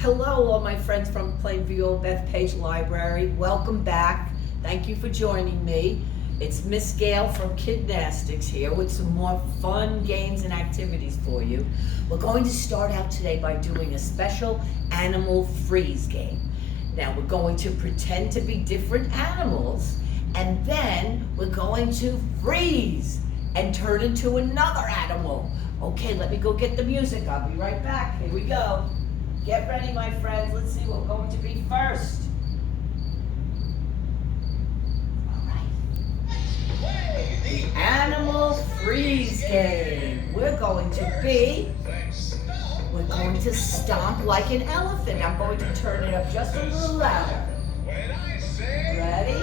Hello, all my friends from Plainview Old Bethpage Library. Welcome back. Thank you for joining me. It's Miss Gail from Kidnastics here with some more fun games and activities for you. We're going to start out today by doing a special animal freeze game. Now we're going to pretend to be different animals, and then we're going to freeze and turn into another animal. Okay, let me go get the music. I'll be right back. Here we go. Get ready, my friends. Let's see what we're going to be first. All right. The animal freeze game. We're going to stomp like an elephant. I'm going to turn it up just a little louder. Ready?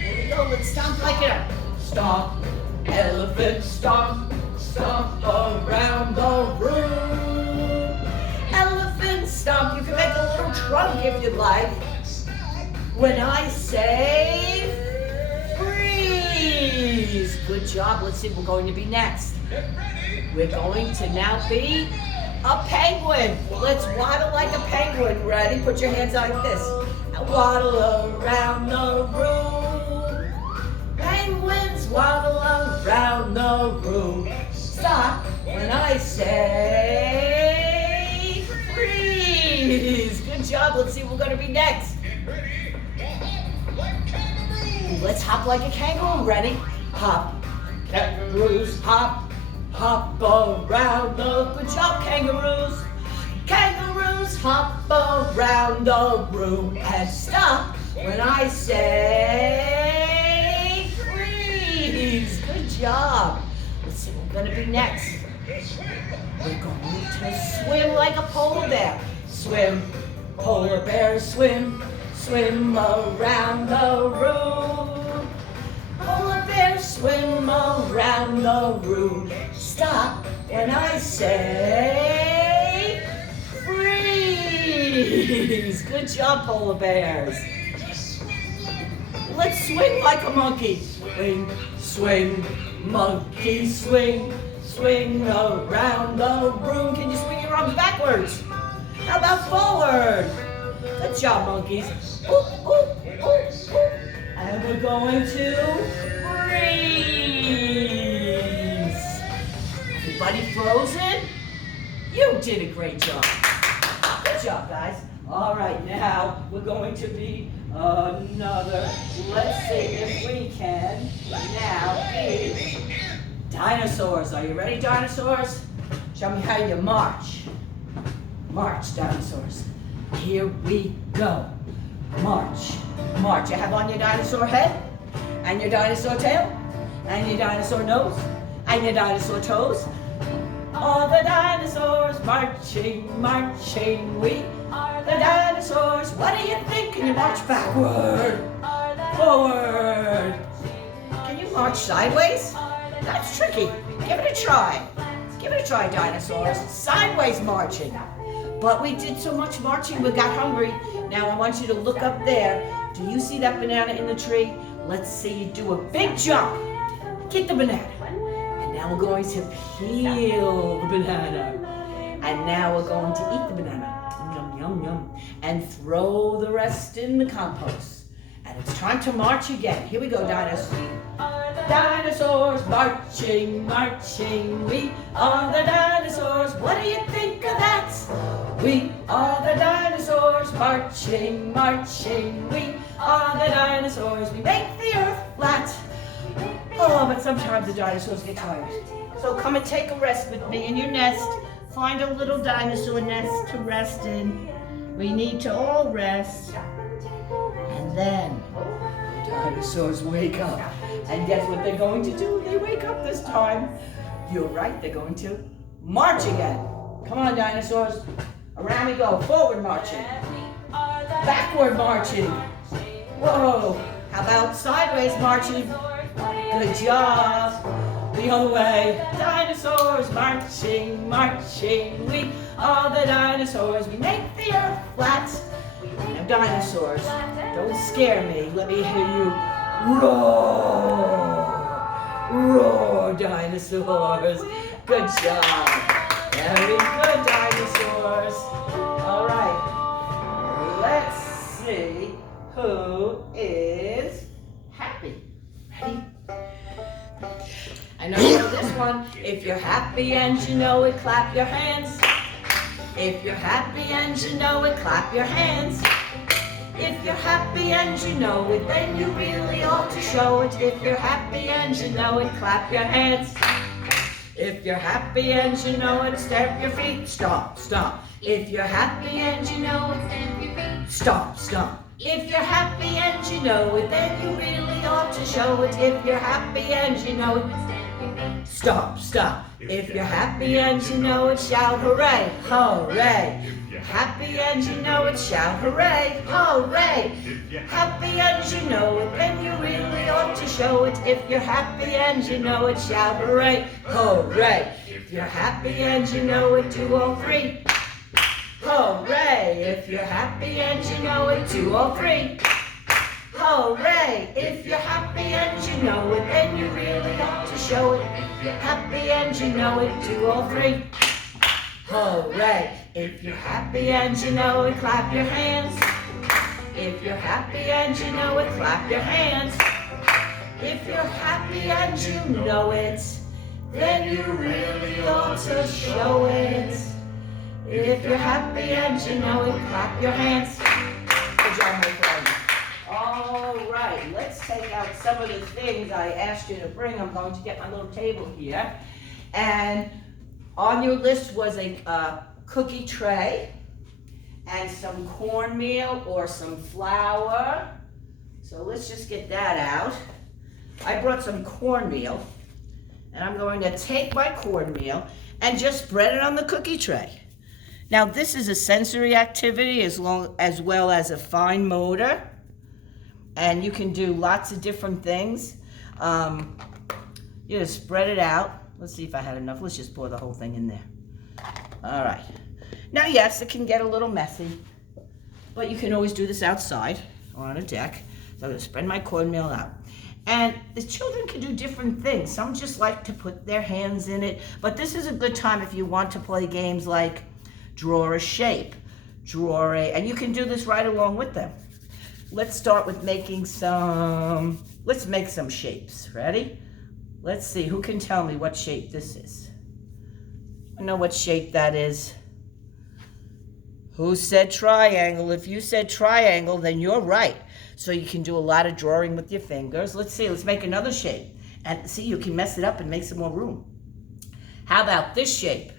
Here we go. Let's stomp like it up. Stomp, elephant, stomp, stomp around the room. Elephant stomp. You can make a little trunk if you'd like. When I say freeze. Good job. Let's see what we're going to be next. We're going to now be a penguin. Let's waddle like a penguin. Ready? Put your hands like this. And waddle around the room. Penguins waddle around the room. Stop when I say freeze. Good job. Let's see what we're going to be next. Let's hop like a kangaroo. Ready? Hop. Kangaroos hop. Hop around the... Good job, kangaroos. Kangaroos hop around the room. And stop when I say freeze. Good job. Let's see what we're going to be next. We're going to swim like a polar bear. Swim, polar bear, swim. Swim around the room. Polar bear, swim around the room. Stop when I say freeze. Good job, polar bears. Let's swing like a monkey. Swing, swing, monkey, swing. Swing around the room. Can you swing your arms backwards? How about forward? Good job, monkeys. Ooh, ooh, ooh, ooh. And we're going to freeze. Everybody frozen? You did a great job. Good job, guys. All right, now we're going to be another. Let's see if we can now be dinosaurs. Are you ready, dinosaurs? Show me how you march. March, dinosaurs. Here we go. March, march. You have on your dinosaur head, and your dinosaur tail, and your dinosaur nose, and your dinosaur toes. All the dinosaurs marching, marching. We are the dinosaurs. What do you think? Can you march backward? Forward. Can you march sideways? That's tricky. Give it a try. Give it a try, dinosaurs. Sideways marching. But we did so much marching, we got hungry. Now I want you to look up there. Do you see that banana in the tree? Let's see you do a big jump. Get the banana. And now we're going to peel the banana. And now we're going to eat the banana. Yum, yum, yum. And throw the rest in the compost. And it's time to march again. Here we go, dinosaurs. Dinosaurs marching, marching. We are the dinosaurs. What do you think of that? We are the dinosaurs marching, marching. We are the dinosaurs. We make the earth flat. Oh, but sometimes the dinosaurs get tired. So come and take a rest with me in your nest. Find a little dinosaur nest to rest in. We need to all rest. And then the dinosaurs wake up. And guess what they're going to do? They wake up this time. You're right, they're going to march again. Come on, dinosaurs. Around we go. Forward marching. Backward marching. Whoa. How about sideways marching? Good job. The other way. Dinosaurs marching, marching. We are the dinosaurs. We make the earth flat. Now, dinosaurs, don't scare me. Let me hear you roar. Roar, dinosaurs. Good job. Very good, dinosaurs. All right. who is happy? Ready? I know you know this one. If you're happy and you know it, clap your hands. If you're happy and you know it, clap your hands. If you're happy and you know it, then you really ought to show it. If you're happy and you know it, clap your hands. If you're happy and you know it, stamp your feet. Stomp, stomp. If you're happy and you know it, stamp your feet. Stomp, stomp. If you're happy and you know it, then you really ought to show it. If you're happy and you know it, stomp, stomp. If you're happy and you know it, shout hooray, hooray. Happy and you know it, shout hooray, hooray. Happy and you know it, then you really ought to show it. If you're happy and you know it, shout hooray, hooray. If you're happy and you know it, 2 or 3. Hooray! If you're happy and you know it, 2 or 3. Hooray! If you're happy and you know it, then you really ought to show it. If you're happy and you know it, 2 or 3. Hooray! If you're happy and you know it, clap your hands. If you're happy and you know it, clap your hands. If you're happy and you know it, then you really ought to show it. If you're happy and you know it, clap your hands. Good job, my friend. All right, let's take out some of the things I asked you to bring. I'm going to get my little table here. And on your list was a cookie tray and some cornmeal or some flour. So let's just get that out. I brought some cornmeal, and I'm going to take my cornmeal and just spread it on the cookie tray. Now this is a sensory activity as well as a fine motor, and you can do lots of different things. You just spread it out. Let's see if I had enough. Let's just pour the whole thing in there. All right. Now yes, it can get a little messy, but you can always do this outside or on a deck. So I'm going to spread my cornmeal out. And the children can do different things. Some just like to put their hands in it, but this is a good time if you want to play games like draw a shape, and you can do this right along with them. Let's start with making let's make some shapes. Ready? Let's see, who can tell me what shape this is? I know what shape that is. Who said triangle? If you said triangle, then you're right. So you can do a lot of drawing with your fingers. Let's see, let's make another shape. And see, you can mess it up and make some more room. How about this shape?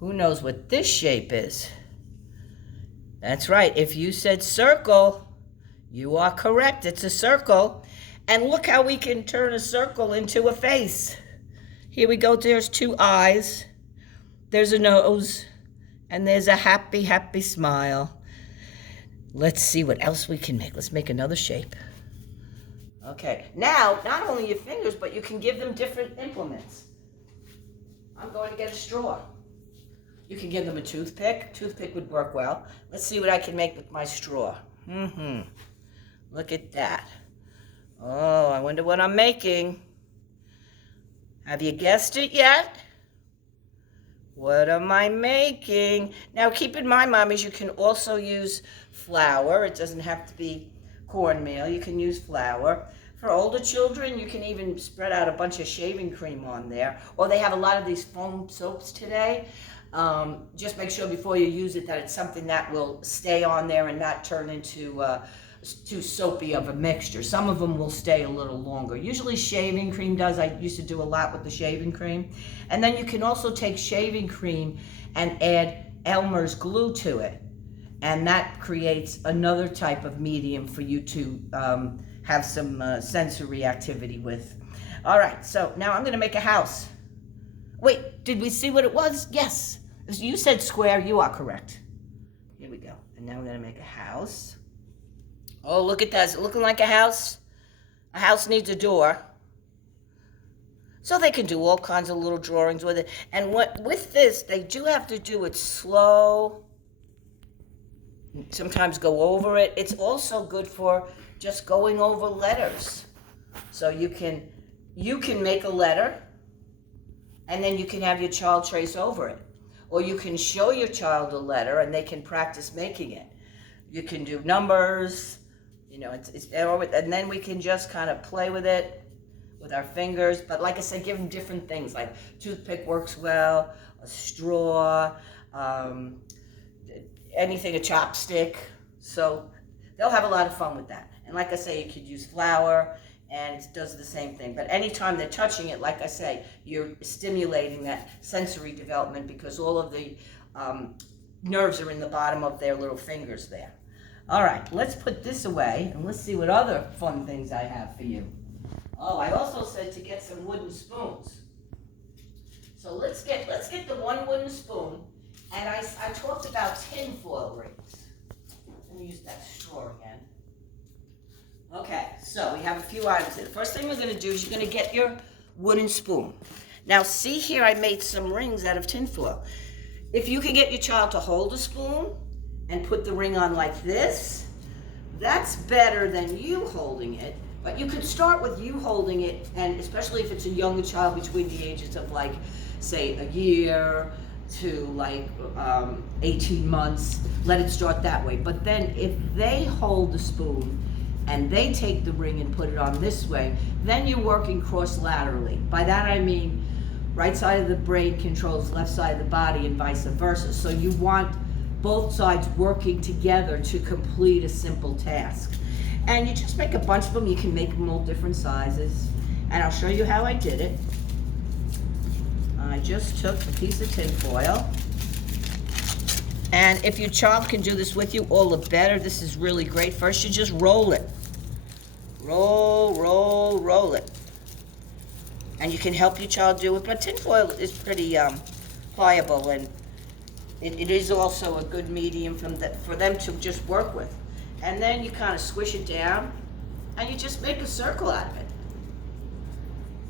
Who knows what this shape is? That's right. If you said circle, you are correct. It's a circle. And look how we can turn a circle into a face. Here we go. There's 2 eyes. There's a nose. And there's a happy, happy smile. Let's see what else we can make. Let's make another shape. Okay. Now, not only your fingers, but you can give them different implements. I'm going to get a straw. You can give them a toothpick. Toothpick would work well. Let's see what I can make with my straw. Look at that. Oh, I wonder what I'm making. Have you guessed it yet? What am I making? Now, keep in mind, mommies, you can also use flour. It doesn't have to be cornmeal. You can use flour. For older children, you can even spread out a bunch of shaving cream on there. Or they have a lot of these foam soaps today. Just make sure before you use it that it's something that will stay on there and not turn into too soapy of a mixture. Some of them will stay a little longer. Usually shaving cream does. I used to do a lot with the shaving cream. And then you can also take shaving cream and add Elmer's glue to it. And that creates another type of medium for you to have some sensory activity with. All right, so now I'm going to make a house. Wait, did we see what it was? Yes. You said square. You are correct. Here we go. And now we're going to make a house. Oh, look at that. Is it looking like a house? A house needs a door. So they can do all kinds of little drawings with it. And with this, they do have to do it slow. Sometimes go over it. It's also good for just going over letters. So you can make a letter, and then you can have your child trace over it. Or you can show your child a letter, and they can practice making it. You can do numbers, You know, and then we can just kind of play with it with our fingers. But like I said, give them different things. Like toothpick works well, a straw, anything, a chopstick. So they'll have a lot of fun with that. And like I say, you could use flour, and it does the same thing. But anytime they're touching it, like I say, you're stimulating that sensory development because all of the nerves are in the bottom of their little fingers there. All right, let's put this away, and let's see what other fun things I have for you. Oh, I also said to get some wooden spoons. So let's get the one wooden spoon, and I talked about tinfoil rings. Let me use that straw again. Okay, so we have a few items here. The first thing we're going to do is you're going to get your wooden spoon. Now see here, I made some rings out of tinfoil. If you can get your child to hold a spoon and put the ring on like this, that's better than you holding it. But you could start with you holding it, and especially if it's a younger child between the ages of like, say, a year to like 18 months, let it start that way. But then if they hold the spoon and they take the ring and put it on this way, then you're working cross-laterally. By that I mean right side of the brain controls left side of the body and vice versa. So you want both sides working together to complete a simple task. And you just make a bunch of them. You can make them all different sizes. And I'll show you how I did it. I just took a piece of tin foil. And if your child can do this with you, all the better. This is really great. First, you just roll it. Roll it. And you can help your child do it. But tin foil is pretty pliable, and it is also a good medium for them to just work with. And then you kind of squish it down, and you just make a circle out of it.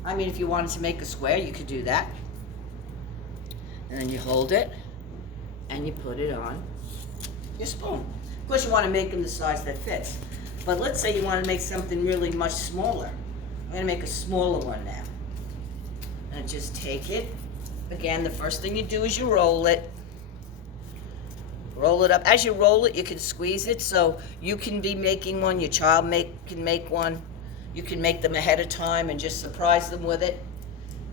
I mean, if you wanted to make a square, you could do that. And then you hold it, and you put it on your spoon. Of course, you want to make them the size that fits. But let's say you want to make something really much smaller. I'm going to make a smaller one now. And just take it. Again, the first thing you do is you roll it. Roll it up. As you roll it, you can squeeze it, so you can be making one, your child can make one. You can make them ahead of time and just surprise them with it.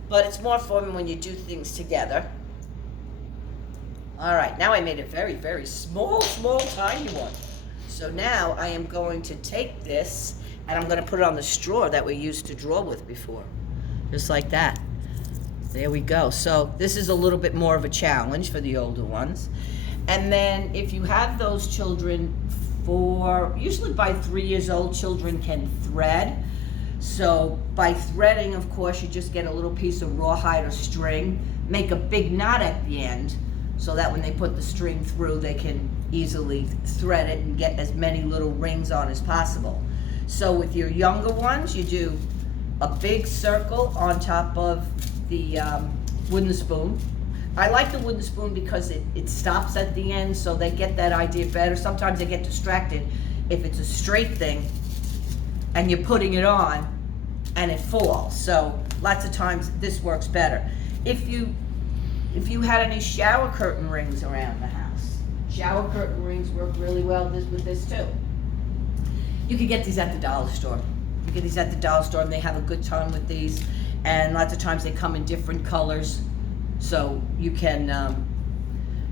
But it's more fun when you do things together. All right, now I made a very, very small, tiny one. So now I am going to take this, and I'm going to put it on the straw that we used to draw with before. Just like that. There we go. So this is a little bit more of a challenge for the older ones. And then if you have those children usually by 3 years old, children can thread. So by threading, of course, you just get a little piece of rawhide or string, make a big knot at the end, so that when they put the string through, they can easily thread it and get as many little rings on as possible. So with your younger ones, you do a big circle on top of the wooden spoon. I like the wooden spoon because it stops at the end, so they get that idea better. Sometimes they get distracted if it's a straight thing and you're putting it on and it falls. So lots of times this works better. If you had any shower curtain rings around the house, shower curtain rings work really well with this too. You can get these at the dollar store. You get these at the dollar store, and they have a good time with these. And lots of times they come in different colors, so you can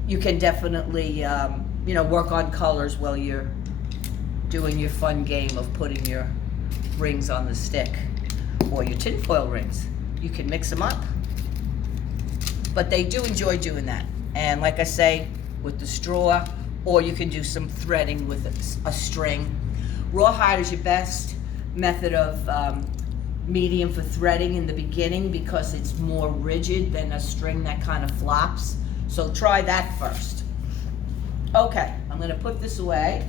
definitely work on colors while you're doing your fun game of putting your rings on the stick or your tinfoil rings. You can mix them up, but they do enjoy doing that. And like I say, with the straw, or you can do some threading with a string. Rawhide is your best method of medium for threading in the beginning because it's more rigid than a string that kind of flops. So try that first. Okay, I'm going to put this away,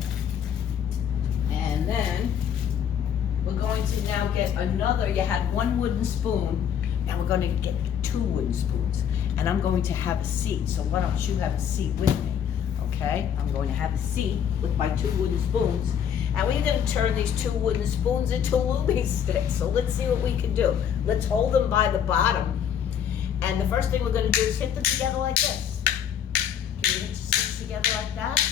and then we're going to now get another. You had one wooden spoon, now we're going to get 2 wooden spoons, and I'm going to have a seat. So why don't you have a seat with me? Okay, I'm going to have a seat with my 2 wooden spoons, and we're going to turn these 2 wooden spoons into Loomy sticks. So let's see what we can do. Let's hold them by the bottom, and the first thing we're going to do is hit them together like this. Can you hit your sticks together like that?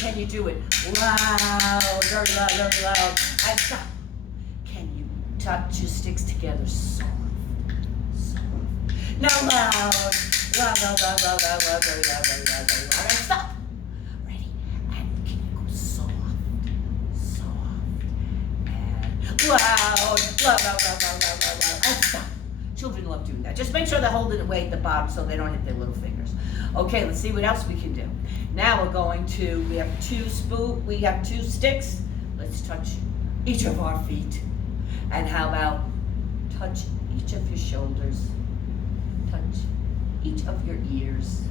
Can you do it loud, very loud, very loud? And stop. Can you touch your sticks together soft? Now loud, loud, loud, loud, loud, loud, loud, very loud, very loud, very loud. And stop. Ready? And can you go soft, and loud, loud, loud, loud, loud, loud, loud, loud. And stop. Children love doing that. Just make sure they're holding it way at the bottom so they don't hit their little fingers. Okay, let's see what else we can do. Now we're going to, we have two sticks. Let's touch each of our feet. And how about touch each of your shoulders, touch each of your ears.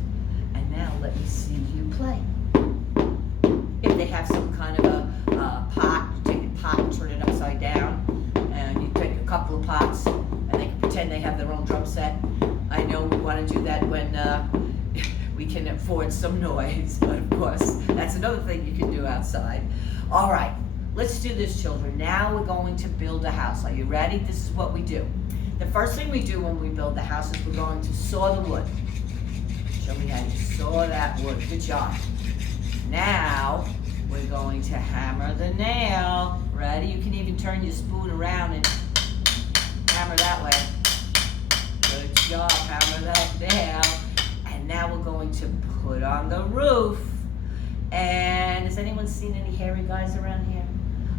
And now let me see you play. If they have some kind of a pot, you take a pot and turn it upside down. And you take a couple of pots and they can pretend they have their own drum set. I know we want to do that when we can afford some noise, but of course, that's another thing you can do outside. All right, let's do this, children. Now we're going to build a house. Are you ready? This is what we do. The first thing we do when we build the house is we're going to saw the wood. Show me how you saw that wood. Good job. Now, we're going to hammer the nail. Ready? You can even turn your spoon around and hammer that way. Good job, hammer that nail. And now we're going to put on the roof. And has anyone seen any hairy guys around here?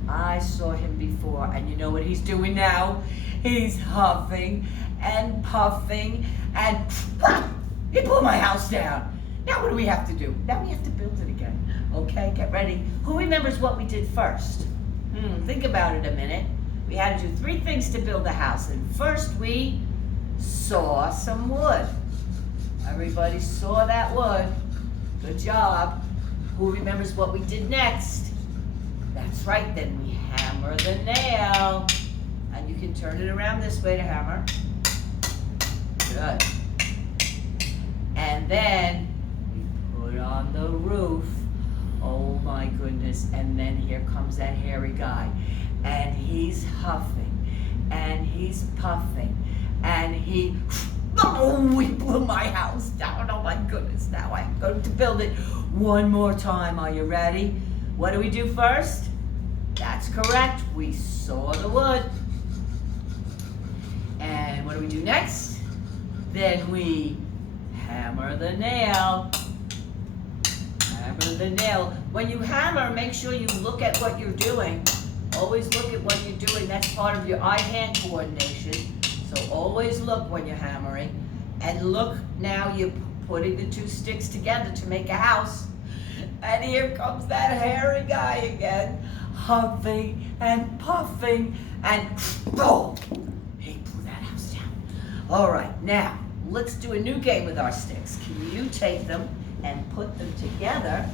I saw him before, and you know what he's doing now? He's huffing and puffing, and he blew my house down. Now what do we have to do? Now we have to build it again. Okay, get ready. Who remembers what we did first? Think about it a minute. We had to do 3 things to build a house, and first we saw some wood. Everybody saw that wood. Good job. Who remembers what we did next? That's right, then we hammer the nail. And you can turn it around this way to hammer. Good. And then we put on the roof. Oh my goodness. And then here comes that hairy guy. And he's huffing. And he's puffing. And he blew my house down. Oh my goodness. Now I'm going to build it one more time. Are you ready? What do we do first? That's correct. We saw the wood. And what do we do next? Then we hammer the nail. Hammer the nail. When you hammer, make sure you look at what you're doing. Always look at what you're doing. That's part of your eye-hand coordination. So always look when you're hammering. And look, now you're putting the 2 sticks together to make a house. And here comes that hairy guy again, huffing and puffing, and boom, he blew that house down. All right, now let's do a new game with our sticks. Can you take them and put them together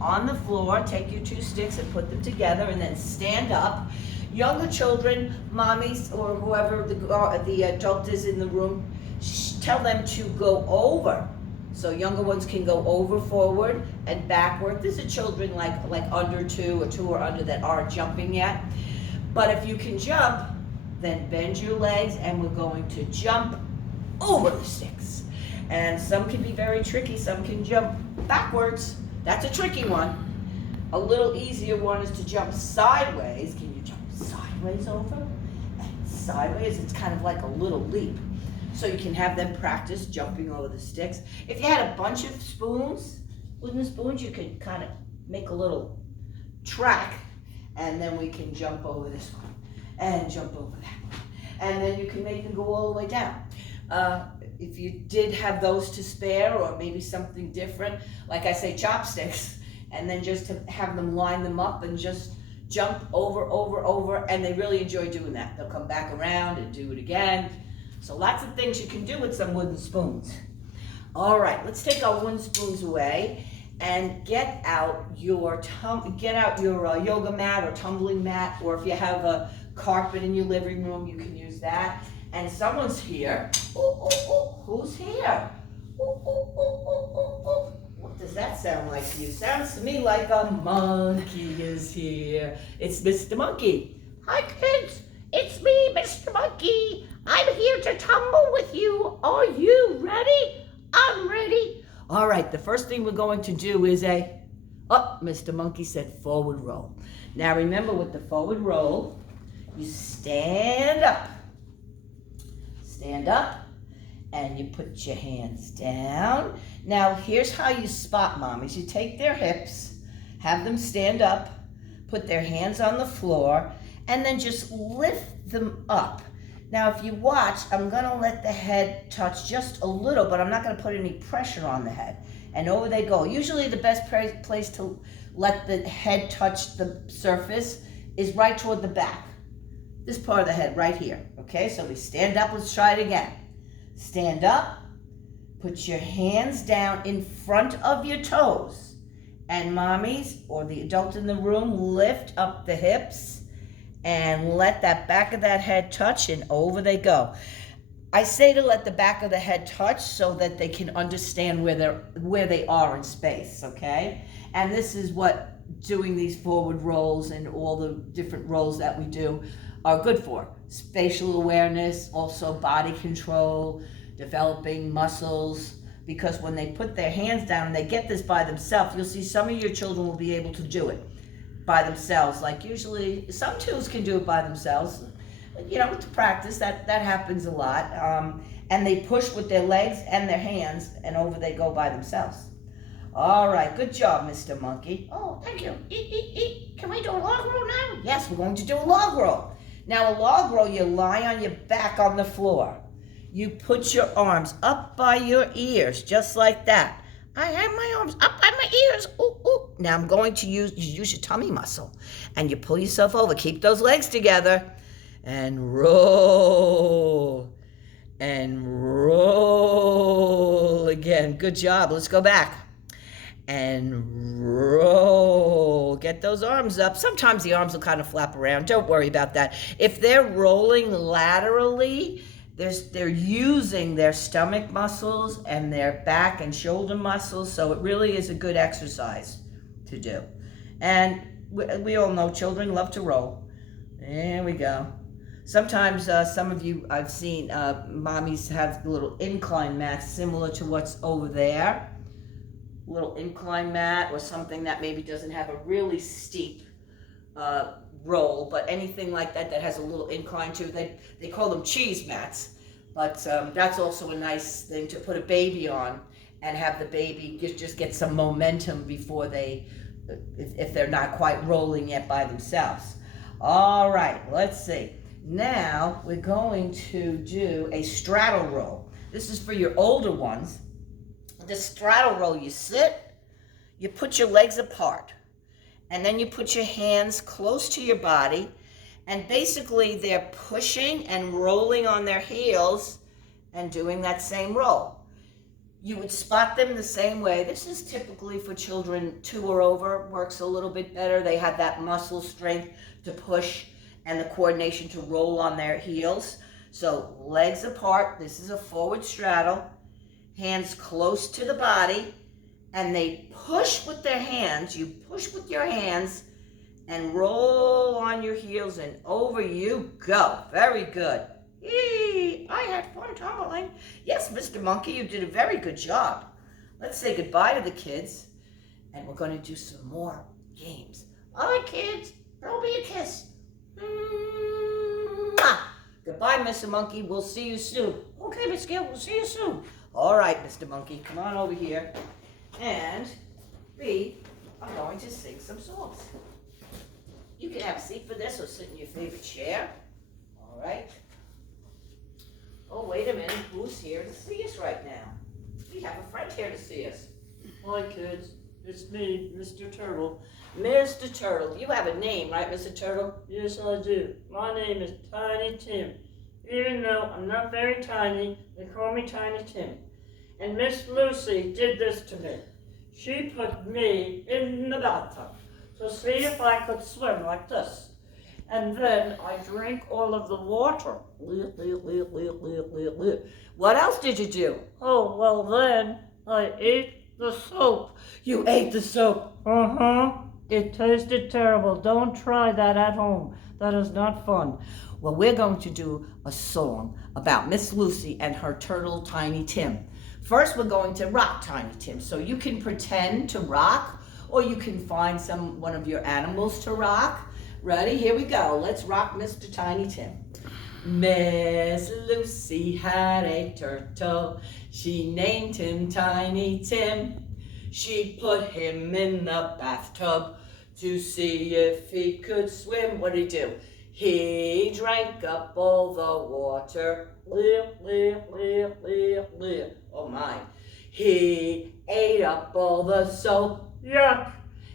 on the floor? Take your 2 sticks and put them together, and then stand up. Younger children, mommies, or whoever the adult is in the room, tell them to go over. So younger ones can go over, forward, and backward. These are children like under 2 or 2 or under that aren't jumping yet. But if you can jump, then bend your legs, and we're going to jump over the sticks. And some can be very tricky. Some can jump backwards. That's a tricky one. A little easier one is to jump sideways. Can you jump sideways over? And sideways, it's kind of like a little leap. So you can have them practice jumping over the sticks. If you had a bunch of spoons, wooden spoons, you could kind of make a little track, and then we can jump over this one and jump over that one. And then you can make them go all the way down. If you did have those to spare, or maybe something different, like I say, chopsticks, and then just to have them line them up and just jump over, and they really enjoy doing that. They'll come back around and do it again. So lots of things you can do with some wooden spoons. All right, let's take our wooden spoons away and get out your yoga mat or tumbling mat, or if you have a carpet in your living room, you can use that. And someone's here. Who's here? What does that sound like to you? Sounds to me like a monkey is here. It's Mr. Monkey. Hi kids, it's me, Mr. Monkey. I'm here to tumble with you. Are you ready? I'm ready. All right, the first thing we're going to do is a Oh, Mr. Monkey said forward roll. Now remember, with the forward roll, you stand up. Stand up, and you put your hands down. Now here's how you spot mommies. You take their hips, have them stand up, put their hands on the floor, and then just lift them up. Now if you watch, I'm gonna let the head touch just a little, but I'm not gonna put any pressure on the head. And over they go. Usually the best place to let the head touch the surface is right toward the back. This part of the head right here. Okay, so we stand up, let's try it again. Stand up, put your hands down in front of your toes. And mommies, or the adult in the room, lift up the hips and let that back of that head touch, and over they go. I say to let the back of the head touch so that they can understand where they are in space, okay? And this is what doing these forward rolls and all the different rolls that we do are good for. Spatial awareness, also body control, developing muscles, because when they put their hands down and they get this by themselves, you'll see some of your children will be able to do it by themselves. Like usually, some twos can do it by themselves. You know, with practice, that happens a lot. And they push with their legs and their hands, and over they go by themselves. All right, good job, Mr. Monkey. Oh, thank you. Can we do a log roll now? Yes, we're going to do a log roll. Now, a log roll, you lie on your back on the floor. You put your arms up by your ears, just like that. I have my arms up by my ears. Ooh, ooh. Now I'm going to use your tummy muscle. And you pull yourself over. Keep those legs together. And roll. And roll again. Good job. Let's go back. And roll. Get those arms up. Sometimes the arms will kind of flap around. Don't worry about that. If they're rolling laterally, they're using their stomach muscles and their back and shoulder muscles, so it really is a good exercise to do. And we all know children love to roll. There we go. Sometimes some of you, I've seen mommies have little incline mats similar to what's over there. Little incline mat or something that maybe doesn't have a really steep roll, but anything like that that has a little incline to, they call them cheese mats. But that's also a nice thing to put a baby on and have the baby just get some momentum before if they're not quite rolling yet by themselves. All right, let's see. Now we're going to do a straddle roll. This is for your older ones. The straddle roll, you sit, you put your legs apart, and then you put your hands close to your body, and basically they're pushing and rolling on their heels and doing that same roll. You would spot them the same way. This is typically for children 2 or over, works a little bit better. They have that muscle strength to push and the coordination to roll on their heels. So legs apart, this is a forward straddle, hands close to the body, and they push with their hands. You push with your hands and roll on your heels, and over you go. Very good. Yee, I had fun tumbling. Yes, Mr. Monkey, you did a very good job. Let's say goodbye to the kids, and we're going to do some more games. All right, kids, throw me a kiss. Mwah! Goodbye, Mr. Monkey. We'll see you soon. Okay, Miss Gill, we'll see you soon. All right, Mr. Monkey, come on over here, and we are going to sing some songs. You can have a seat for this or sit in your favorite chair. All right. Oh, wait a minute. Who's here to see us right now? We have a friend here to see us. Hi kids, it's me, Mr. Turtle. Mr. Turtle. You have a name, right, Mr. Turtle? Yes, I do. My name is Tiny Tim. Even though I'm not very tiny, they call me Tiny Tim. And Miss Lucy did this to me. She put me in the bathtub to see if I could swim like this. And then I drank all of the water. What else did you do? Oh, well then I ate the soap. You ate the soap. Uh-huh. It tasted terrible. Don't try that at home. That is not fun. Well, we're going to do a song about Miss Lucy and her turtle, Tiny Tim. First, we're going to rock Tiny Tim. So you can pretend to rock, or you can find one of your animals to rock. Ready? Here we go. Let's rock Mr. Tiny Tim. Miss Lucy had a turtle. She named him Tiny Tim. She put him in the bathtub to see if he could swim. What did he do? He drank up all the water. Oh my. He ate up all the soap. Yuck!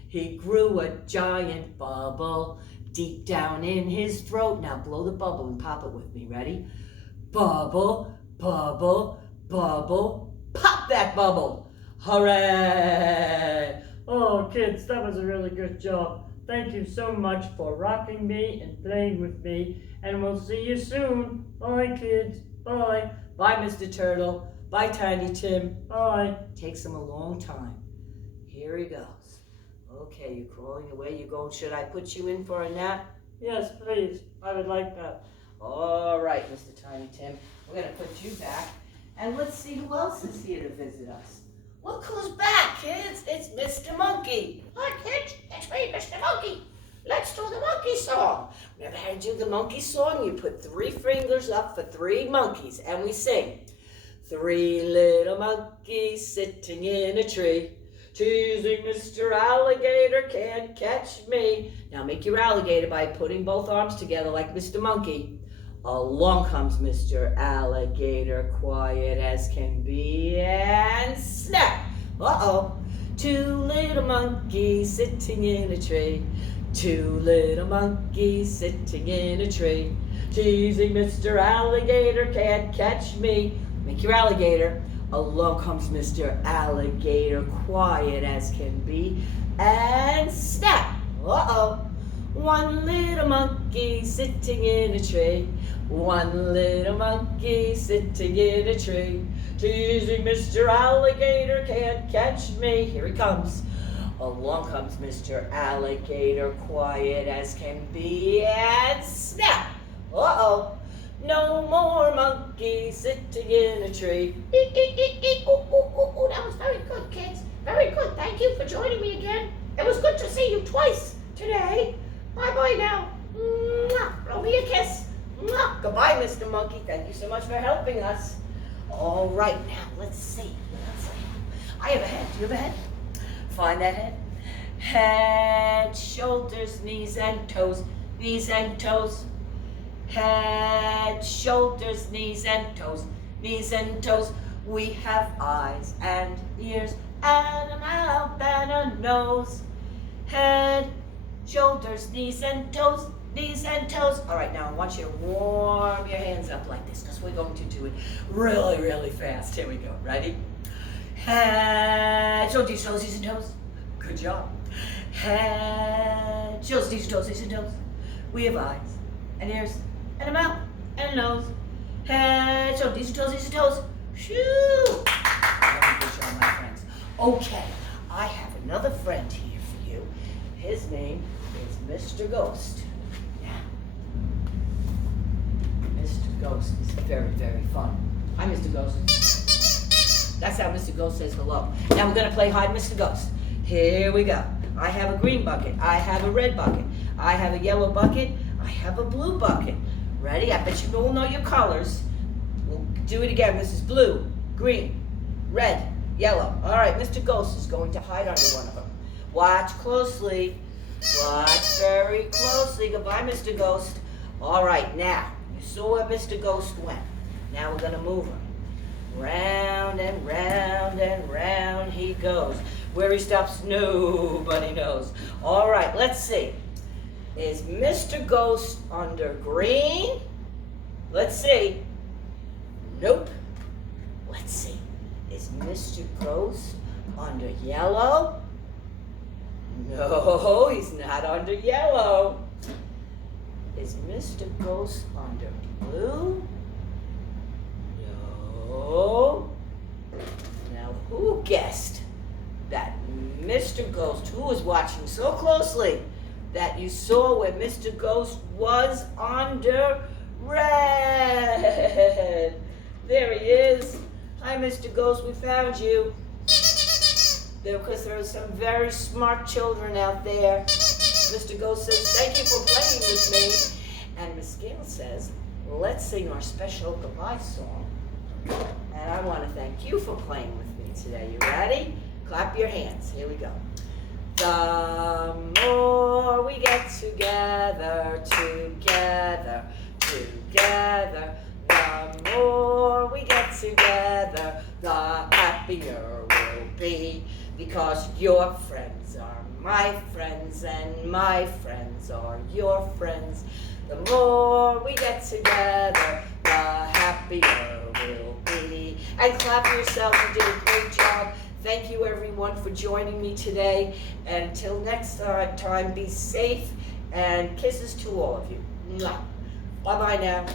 He grew a giant bubble deep down in his throat. Now blow the bubble and pop it with me. Ready? Bubble, bubble, bubble. Pop that bubble. Hooray! Oh, kids, that was a really good job. Thank you so much for rocking me and playing with me, and we'll see you soon. Bye, kids. Bye. Bye, Mr. Turtle. Bye, Tiny Tim. Bye. Takes him a long time. Here he goes. Okay, you're crawling away. You're going, should I put you in for a nap? Yes, please. I would like that. All right, Mr. Tiny Tim. We're going to put you back. And let's see who else is here to visit us. Look who's back, kids. It's Mr. Monkey. Hi, kids. It's me, Mr. Monkey. Let's do the monkey song. Remember how to do the monkey song? You put 3 fingers up for 3 monkeys, and we sing. 3 little monkeys sitting in a tree, teasing Mr. Alligator can't catch me. Now make your alligator by putting both arms together like Mr. Monkey. Along comes Mr. Alligator, quiet as can be, and snap! Uh-oh. 2 little monkeys sitting in a tree, 2 little monkeys sitting in a tree, teasing Mr. Alligator can't catch me. Make your alligator. Along comes Mr. Alligator, quiet as can be, and snap! Uh-oh. 1 little monkey sitting in a tree, 1 little monkey sitting in a tree, teasing Mr. Alligator can't catch me. Here he comes. Along comes Mr. Alligator, quiet as can be, and snap! Uh-oh. No more monkeys sitting in a tree. Ooh, that was very good, kids. Very good. Thank you for joining me again. It was good to see you twice today. Bye-bye now. Mwah. Blow me a kiss. Mwah. Goodbye, Mr. Monkey. Thank you so much for helping us. All right, now let's see. I have a head. Do you have a head? Find that head. Head, shoulders, knees and toes. Knees and toes. Head, shoulders, knees and toes. Knees and toes. We have eyes and ears and a mouth and a nose. Head, shoulders, knees and toes. Knees and toes. All right, now I want you to warm your hands up like this because we're going to do it really, really fast. Here we go. Ready? Head, shoulders, knees and toes. Good job. Head, shoulders, knees and toes. We have eyes and ears and a mouth and a nose. Head, shoulders, knees and toes. Shoo! Very good job, my friends. Okay, I have another friend here for you. His name is Mr. Ghost. Mr. Ghost is very, very fun. Hi, Mr. Ghost. That's how Mr. Ghost says hello. Now we're going to play Hide Mr. Ghost. Here we go. I have a green bucket. I have a red bucket. I have a yellow bucket. I have a blue bucket. Ready? I bet you all know your colors. We'll do it again. This is blue, green, red, yellow. All right, Mr. Ghost is going to hide under one of them. Watch closely. Watch very closely. Goodbye, Mr. Ghost. All right, now. You saw where Mr. Ghost went. Now we're going to move him. Round and round and round he goes. Where he stops, nobody knows. All right, let's see. Is Mr. Ghost under green? Let's see. Nope. Let's see. Is Mr. Ghost under yellow? No, he's not under yellow. Is Mr. Ghost under blue? No. Now, who guessed that Mr. Ghost, who was watching so closely, that you saw where Mr. Ghost was under red? There he is. Hi, Mr. Ghost, we found you. because there are some very smart children out there. Mr. Ghost says, thank you for playing with me. And Miss Gail says, let's sing our special goodbye song. And I want to thank you for playing with me today. You ready? Clap your hands. Here we go. The more we get together, together, together, the more we get together, the happier we'll be, because your friends are my friends and my friends are your friends. The more we get together, the happier we'll be. And clap yourself, you did a great job. Thank you everyone for joining me today. And until next time, be safe and kisses to all of you. Bye-bye now.